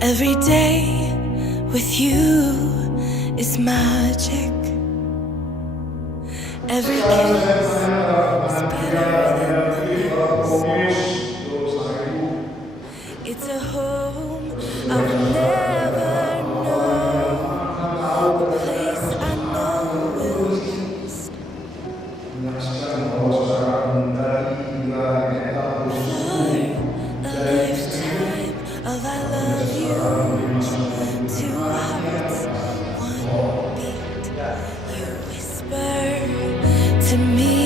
Every day with you is magic. Every kiss is better than the next. It's a home I've never known, a place I know will last. For a lifetime of I love you, two hearts, one beat. You whisper to me,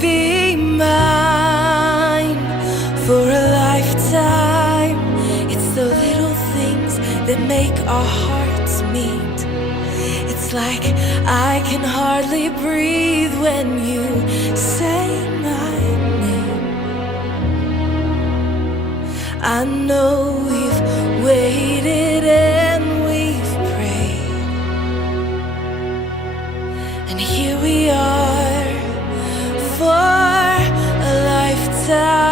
be mine for a lifetime. It's the little things that make our hearts meet. It's like I can hardly breathe when you say my name. I know we've waited and we've prayed, and here we are for a lifetime.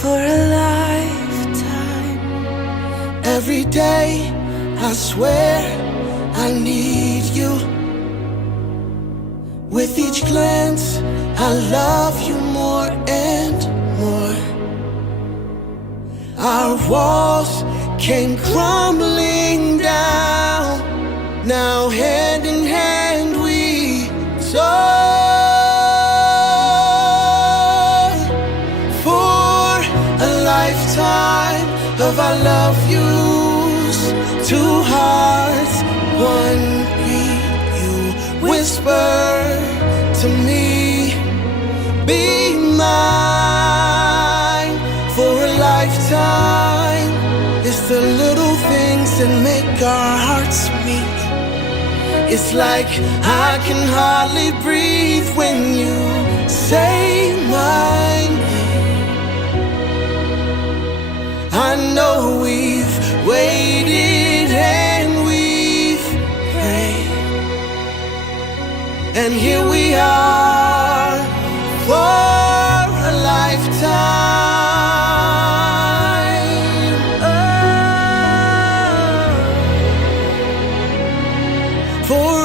For a lifetime. Every day, I swear I need you. With each glance, I love you more and more. Our walls came crumbling down. Now hand in hand we soar. For a lifetime of I love yous, two hearts, one beat. You whisper to me, be mine for a lifetime. It's the little things that make our hearts meet. It's like I can hardly breathe when you say my name. I know we've waited and we've prayed, and here we are for a lifetime. Oh, for